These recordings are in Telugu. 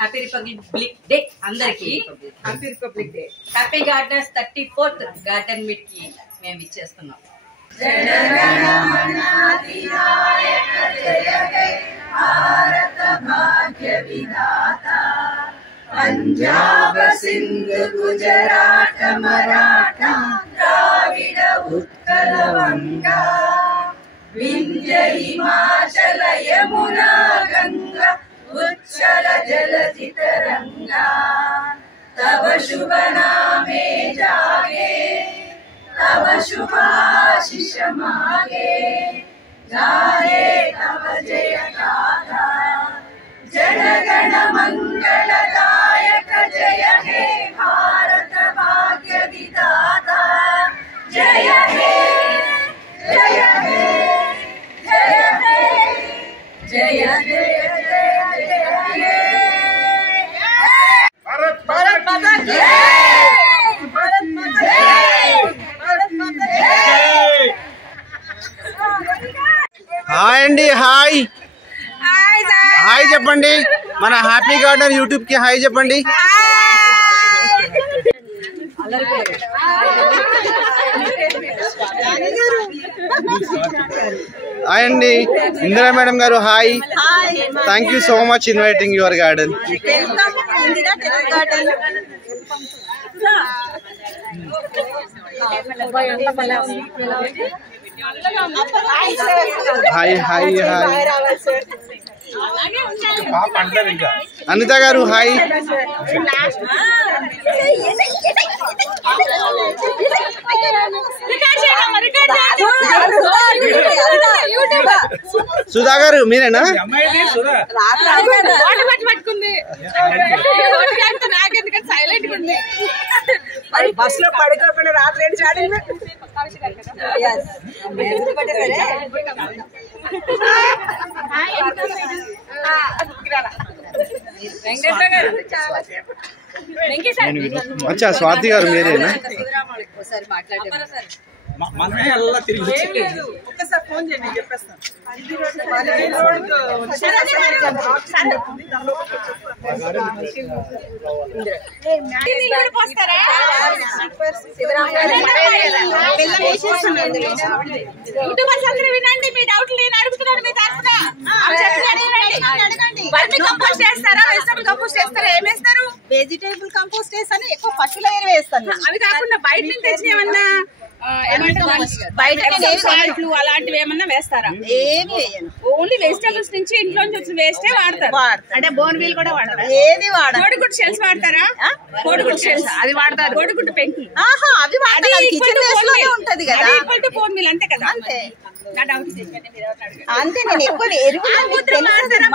హ్యాపీ రిపబ్లిక్ డే అందరికి. Happy republic day. Happy gardens 34th garden meet కి మేము ఇచ్చేస్తున్నాం. पंजाब सिंध गुजरात मराठा द्राविड उत्कल वंगा विंध्य हिमाचल यमुना गंगा उच्चल जलधि तरंगा तव शुभ नामे जागे तव शुभाशिष मागे गाये तव जय गाथा जनगण मंगलदायक जय हे भारत भाग्य विधाता जय हे जय हे जय हे जय जय जय जय भारत माता की जय भारत माता की भारत माता की जय. హాయ్ అండి, హాయ్ హాయ్ చెప్పండి. మన హ్యాపీ గార్డెన్ యూట్యూబ్ కి హాయ్ చెప్పండి. హాయ్ అండి. ఇందిరా మేడం గారు hi. Thank you so much inviting your garden. Hi hi hi. Anitha గారు హాయ్. సుధా గారు మీరేనా? బస్ లో పడుకోకుండా రాత్రి అచ్చా స్వాతి గారు మీరేనా? మనమే అలా తిరిగి ఒక్కసారి ఫోన్ చేయండి, చెప్పేస్తాను. యూట్యూబర్స్ అందరూ వినండి, మీ డౌట్లు నేను అడుగుతున్నాను మీ తరఫున. కంపోస్ట్ చేస్తారా, వెజిటబుల్ కంపోస్ట్ చేస్తారా? ఏం వేస్తారు? వెజిటేబుల్ కంపోస్ట్ వేస్తాను, ఎక్కువ పశువుల ఎరువు వేస్తాను. అవి కాకుండా బయట నుంచి తెచ్చిన ఏమన్నా బయట అలాంటివి ఏమన్నా వేస్తారా? ఏమి వేయను, ఓన్లీ వెజిటబుల్స్ నుంచి ఇంట్లో నుంచి వచ్చిన వేస్టే వాడతారు. అంటే బోన్ వీల్ కూడా వాడతారా? ఏది వాడ. కోడిగుడ్డు షెల్స్ వాడతారా? కోడిగుడ్డు షెల్స్ అది వాడతారు. కోడిగుడ్డు పెంకి అవి వాడతారు. కిచెన్ వేస్ట్ లోనే ఉంటది కదా. ఈక్వల్ టు బోన్ వీల్ అంతే కదా? అంతే. నా డౌట్ అంతే. నేను ఎక్కువ ఎరువు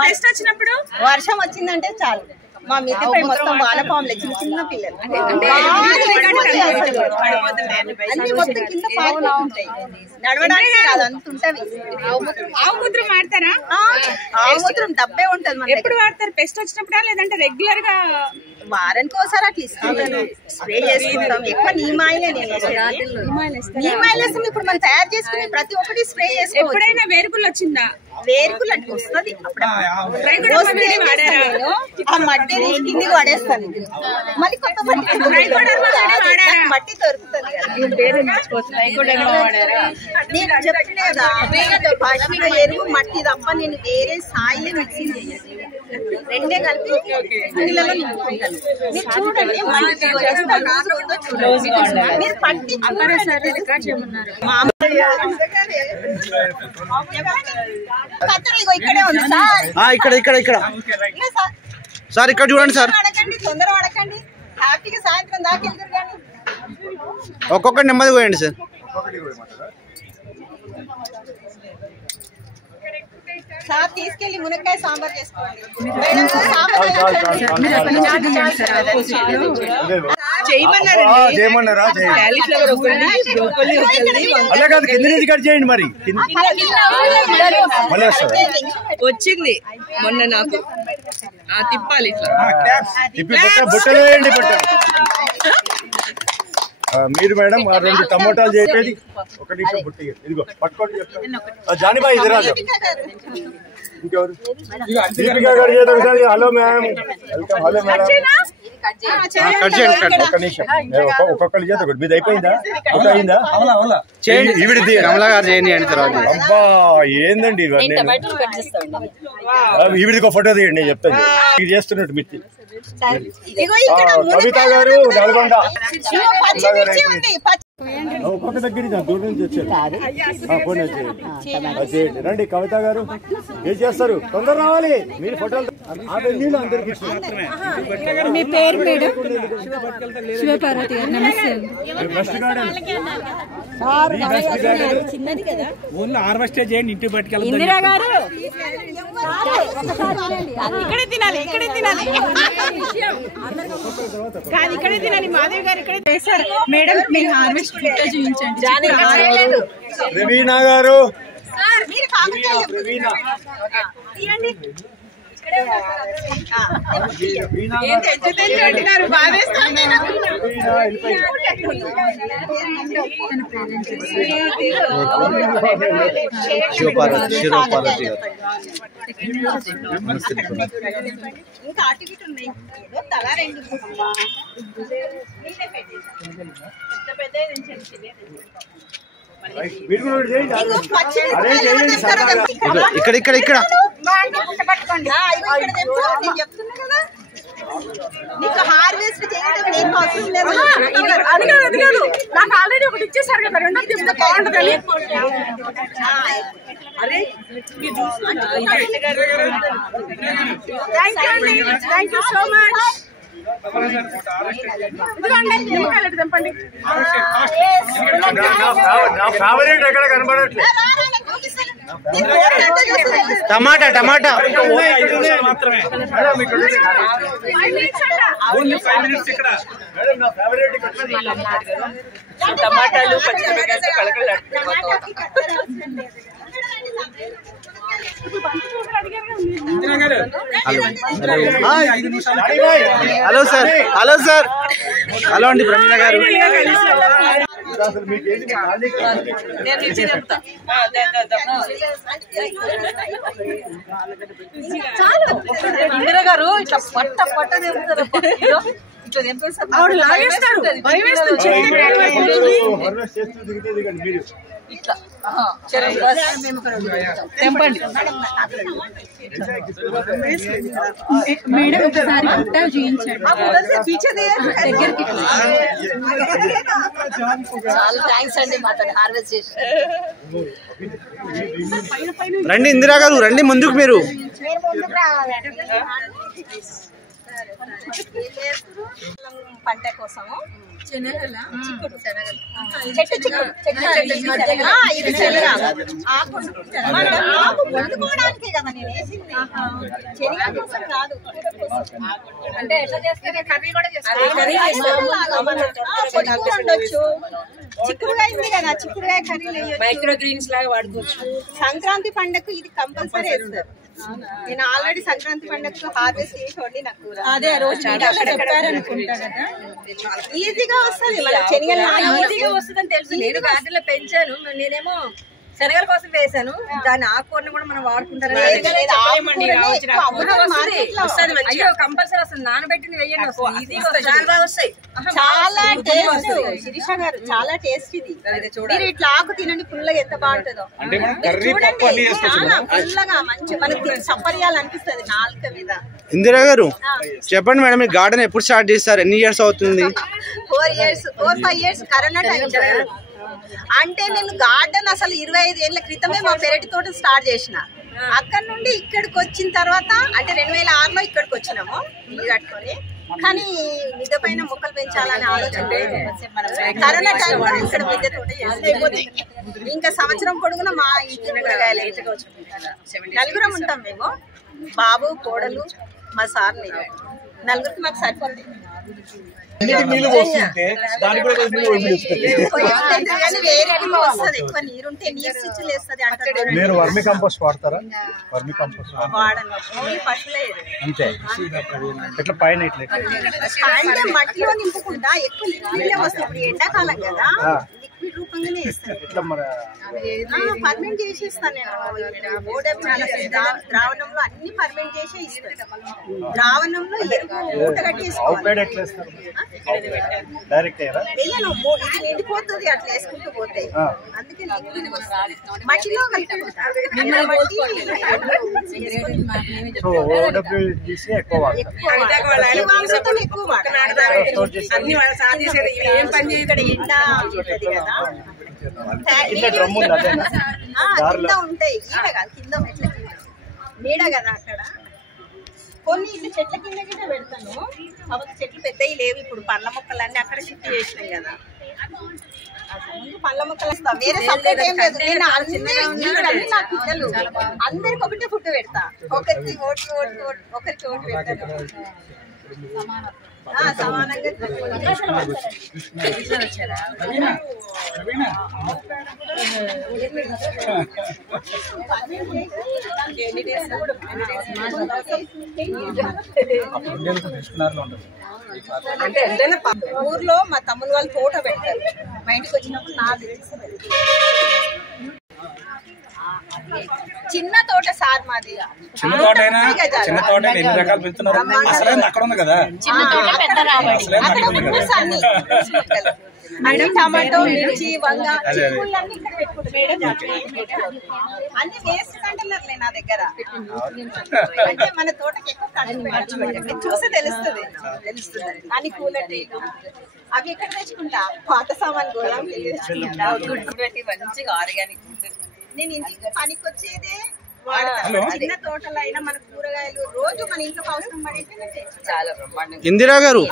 టెస్ట్ వచ్చినప్పుడు వర్షం వచ్చిందంటే చాలు, మా మిద్దెపై మొత్తం వానపాములు చిన్న చిన్న పిల్లలు అన్ని మొత్తం కింద పాలు ఉంటాయి. నడవడానికి కాదు అంత ఉంటవి. ఆవు మూత్రం వాడతారా? ఆవు మూత్రం డబ్బే ఉంటది. ఎప్పుడు వాడతారు? పెస్ట్ వచ్చినప్పుడా లేదంటే రెగ్యులర్ గా? వారానికి ఒకసారి అట్లా ఇస్తుంటాను, స్ప్రే చేసుకుంటాం. ఎక్కువ నీమాయిలే నేను నీమాయిలేస్తాం. ఇప్పుడు మనం తయారు చేసుకుని ప్రతి ఒక్కటి స్ప్రే చేసుకోవచ్చు. ఎప్పుడైనా వేరుకులు వచ్చిందా? వేరుకులు అంటే వస్తుంది ఆ మట్టి కిందికి పడేస్తాను, మళ్ళీ కొత్త మట్టి దొరుకుతుంది. నేను చెప్తున్నా కదా, పశువుల ఎరువు మట్టి తప్ప నేను వేరే సాయిలే మిక్సీ చేయను, రెండే కలిపి నీళ్ళలో నింపుకుంటాను. మీరు చూడండి, మీరు పట్టి ఇక్కడే ఉంది సార్. ఇక్కడ ఇక్కడ ఇక్కడ సార్, ఇక్కడ చూడండి సార్. తొందర పడకండి, హ్యాపీగా సాయంత్రం దాకా వెళ్తారు. కానీ ఒక్కొక్కటి నెమ్మది పోయండి సార్. సార్ తీసుకెళ్లి మునక్కాయ సాంబార్ చేసుకోండి. చేయమన్నారా? అలా కాదు, కింద నుంచి కట్ చేయండి. మరి వచ్చింది మొన్న నాకు తిప్పాలి ఇట్లా తిప్పి బుట్టలు వేయండి. మీరు మేడం ఆ 2 టమోటాలు చేసేది ఒక నిమిషం బుట్టి ఇదిగో పట్టుకోండి. జానిబాయి ఇది రాజు ఇంకెవరు దీపికా గారు చేద్దాం. Hello ma'am. Hello madam cut చేయండి ఒక్క నిమిషం ఒక్కొక్కరి చేత ఒకటి మీది అయిపోయిందా అయిందా ఈవిడిది కమలా గారు చేయండి అని తర్వాత అబ్బా ఏందండి ఇవన్నీ ఈవిడికి ఒక ఫోటో తీయండి నేను చెప్తాను ఇది చేస్తున్నట్టు మిత్తి కవిత గారు నల్గొండ ఒక్కొక్క దగ్గర దూరం నుంచి వచ్చారు ఫోన్ వచ్చేయండి రండి కవిత గారు ఏం చేస్తారు తొందర రావాలి మీరు ఫోటోలు నీళ్ళు అందరికి మీ పేరు మేడం శివపార్వతి గారు నమస్తే ఓన్లీ హార్వెస్టే చేయండి ఇంటికి పట్టుకెళ్ళి ఇందిరా గారు ఇక్కడే తినాలి ఇక్కడే తినాలి కాదు ఇక్కడే తినాలి మాధవి గారు ఇక్కడే సార్ మేడం మీరు హార్వెస్ట్ చూపించండి ప్రవీణ గారు శివపార్వతి గారు ఇంకా అటు ఇటు ఉన్నాయి తల రెండు ఇక్కడ ఇక్కడ ఇక్కడ చెప్తున్నా కదా నీకు హార్వెస్ట్ చేయడం నేను అవసరం లేదు అది కాదు నాకు ఆల్రెడీ ఒకటి ఇచ్చేసారు కదా రెండో చెప్తే బాగుంటుంది థ్యాంక్ యూ సో మచ్ తెంపండి ఎక్కడ కనబడట్లేదు టమాటా టమాటా మాత్రమే టమాటాలు పచ్చిమిరపకాయలు hello sir hello sir hello అండి ప్రవీణ గారు ఇందిరా గారు ఇట్లా పట్ట పట్ట తెంపుతారు ఇట్లా తెంపేస్తారు ఆవిడ లాగేస్తారు ఇట్లా తెంపండి మేడం ఒకసారి పుట్ట చూపించండి దగ్గరికి చాలా థ్యాంక్స్ అండి మాతో హార్వెస్ట్ చేసి రండి ఇందిరా గారు రండి ముందుకు మీరు పంట కోసము వండుకోవడానికే కదా నేను వేసింది శనగల కోసం కాదు అంటే ఎట్లా చేస్తారు కర్రీ కూడా ఉండొచ్చు చిక్కుడుకాయ ఉంది కదా చిక్కుడుకాయ కర్రీ మైక్రో గ్రీన్స్ లాగా వాడుకోవచ్చు సంక్రాంతి పండగకు ఇది కంపల్సరీ వేస్తారు నేను ఆల్రెడీ సంక్రాంతి పండగకు హార్వెస్ట్ చేసి వండి నాకు అదే రోజు చెప్పారనుకుంటా కదా ఈజీగా వస్తుంది మన శనగలు ఈజీగా వస్తుందని తెలుసు నేను గార్డెన్ లో పెంచాను నేనేమో శనగల కోసం వేసాను దాని ఆకుకూరను కూడా మనం వాడుకుంటారు అయ్యో కంపల్సరీ వస్తుంది నానబెట్టింది వేయండి చాలా బాగా వస్తాయి చాలా టేస్ట్ శిరీష గారు చాలా టేస్ట్ ఇది మీరు ఇట్లా ఆకు తినండి పుల్లగా ఎంత బాగుంటుందో చూడండి చాలా పుల్లగా మంచి మనకి చప్పరియాలనిపిస్తుంది నాలుక మీద ఇందిరా గారు చెప్పండి మేడం ఈ గార్డెన్ ఎప్పుడు స్టార్ట్ చేస్తారు ఎన్ని ఇయర్స్ అవుతుంది 4-5 years కరోనా టైం అంటే నేను గార్డెన్ అసలు 25 ఏళ్ల క్రితమే మా పెరటి తోట స్టార్ట్ చేసిన అక్కడ నుండి ఇక్కడికి వచ్చిన తర్వాత అంటే 2006లో ఇక్కడికి వచ్చినాము ఇల్లు కట్టుకొని కానీ మిద్దె పైన మొక్కలు పెంచాలని ఆలోచన కరోనా టైంలో ఇక్కడ మిద్దె తోట చేసి ఇంకా సంవత్సరం పొడుగున మా ఇంటి నలుగురం ఉంటాం మేము బాబు కోడలు మా సార్ నలుగురికి మాకు సరిపోతుంది ఎక్కువ నీరుంటే నీరు స్విచ్లు వేస్తుంది అంటారు మీరు వర్మి కంపోస్ట్ వాడతారా వర్మి కంపోస్ట్ వాడను పశువులే అంతే ఇట్లా పైన ఇట్లా అంటే మట్టిలో నింపుకుంటా ఎక్కువ లిక్విడ్ వస్తాయి ఇప్పుడు ఎండాకాలం కదా లిక్విడ్ రూపంగానే ఇస్తాను పర్మనెంట్ చేసేస్తాను నేను ద్రావణంలో అన్ని అన్ని పర్మెంట్ చేసి ఇస్తారు. ద్రావణంలో డైరెక్ట్ వేయను, ఇది నిండిపోతుంది అట్లా వేసుకుంటూ పోతే. అందుకే మట్టిలో ఉంటాయి. ఈడ కాదు, కింద మెట్ల కింద నీడ కదా అక్కడ. కొన్ని ఇట్లా చెట్ల కింద కింద పెడతాను. కాబట్టి చెట్లు పెద్దవి లేవు ఇప్పుడు. పండ్ల మొక్కలన్నీ అక్కడ షిఫ్ట్ చేసినాం కదా. ముందు పండ్ల మొక్కలు ఇస్తాం, వేరే సపరేట్ ఏం లేదు. నేను అన్ని నా పిల్లలు అందరికి ఒకటే ఫుడ్ పెడతా. ఒకరికి ఒకరికి ఓటు పెడతాను. సమానంగా అంటే ఊర్లో మా తమ్ముడు వాళ్ళు తోట పెడతారు. మా ఇంటికి వచ్చినప్పుడు నా చిన్న తోట సార్ మాది. చిన్న తోట ఎన్ని రకాలు పెంచుతున్నారు అక్కడ ఉంది కదా. టమాటో, మిర్చి, వంగ, చిక్కుళ్ళన్నీ ఇక్కడ పెట్టుకుంటాం. అన్ని వేస్ట్ కంటైనర్లే నా దగ్గర. అంటే మన తోటకి ఎక్కువ కంటైనర్ చూస్తే తెలుస్తుంది. అన్ని కూలర్ అవి ఎక్కడ తెచ్చుకుంటా, పాత సామాన్ గోళం తెచ్చుకుంటా. మంచిగా ఆర్గానిక్. నేను ఇంటికి పనికి వచ్చేదే చిన్న తోటలో అయినా మన కూరగాయలు రోజు మన ఇంట్లో అవసరం పడితే చాలా బ్రహ్మాండంగా. ఇందిరా గారు,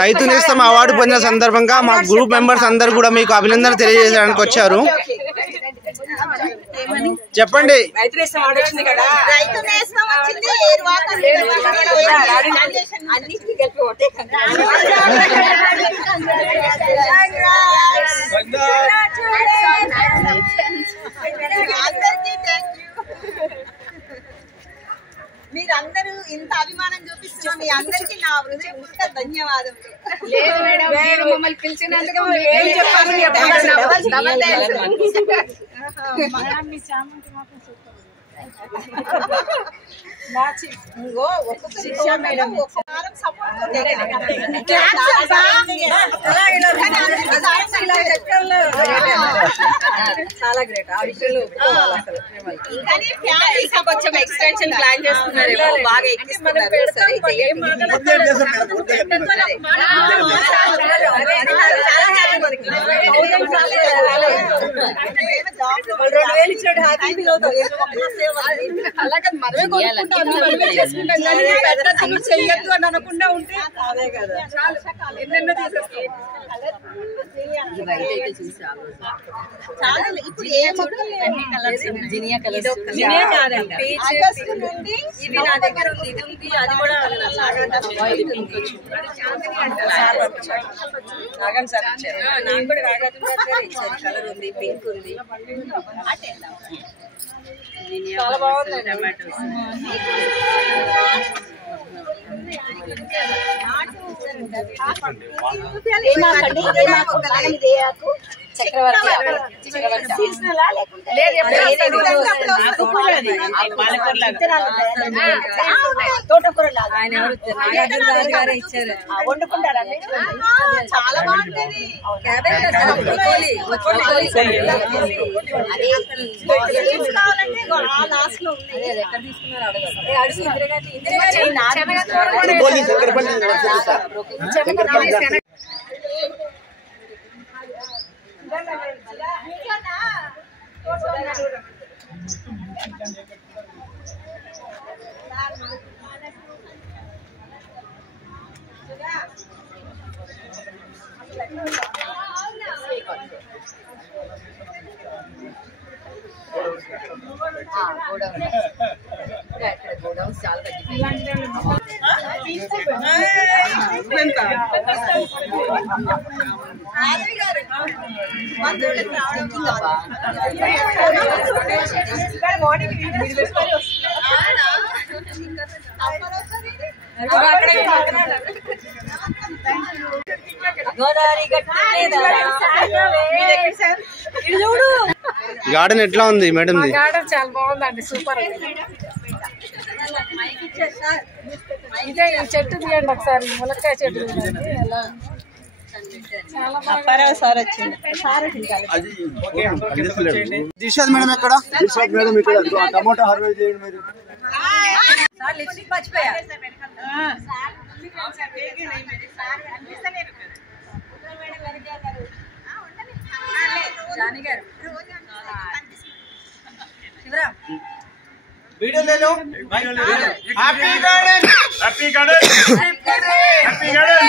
రైతు నేస్తం అవార్డు పొందిన సందర్భంగా మా గ్రూప్ మెంబర్స్ అందరు కూడా మీకు అభినందన తెలియజేయడానికి వచ్చారు. చెప్పండి. రైతు నేస్తం వచ్చింది కదా. రైతు నేస్తం వచ్చింది. అన్నిటికీ కలిపి ఒకటే అందరికీ థ్యాంక్ యూ. మీరందరూ ఇంత అభిమానం చూపిస్తున్నా మీ అందరికీ నా హృదయపూర్వక ధన్యవాదములు. మమ్మల్ని పిలిచినందుకు చాలా గ్రేట్. కొంచెం ఎక్స్టెన్షన్ ప్లాన్ చేస్తున్నారేమో, బాగా ఎక్కిస్తున్నారు. చెయ్యొద్దు అని అనకుండా ఉంటే అదే కదా. ఎన్నెన్నో చేసేస్తాం. ఇప్పుడు ఏ మొక్కలు ఇది నా దగ్గర ఉంది, ఇది ఉంది, అది కూడా నాగన్ సార్ ఇచ్చారు. నాకు కూడా నాగార్జున గారు ఇచ్చారు. కలర్ ఉంది, పింక్ ఉంది. చాలా బాగుంది. టమాటోస్ తోటకూర ఇచ్చారు. వండుకుంటారా? చాలా బాగుంటుంది. లాస్ట్ లో ఎక్కడ తీసుకున్నారు గోడౌన్స్ చాలా తగ్గిపోయింది. గార్డెన్ ఎట్లా ఉంది మేడం? గార్డెన్ చాలా బాగుందండి, సూపర్. చెట్టు తీయండి ఒకసారి, ములక్కాయ చెట్టు తీయండి. పర్వాలేదు సార్ వచ్చింది. సార్ దిశాద్ మేడం ఎక్కడ? దిశాద్ మేడం ఇక్కడ. టమాటా హార్వెస్ట్ చేయండి మీరు. సార్ లిప్స్టిక్ మర్చిపోయా. జానీ గారు శివరామ్ वीडियो ले लो। Happy garden, happy garden, happy garden.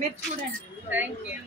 మీరు చూడండి. Thank you.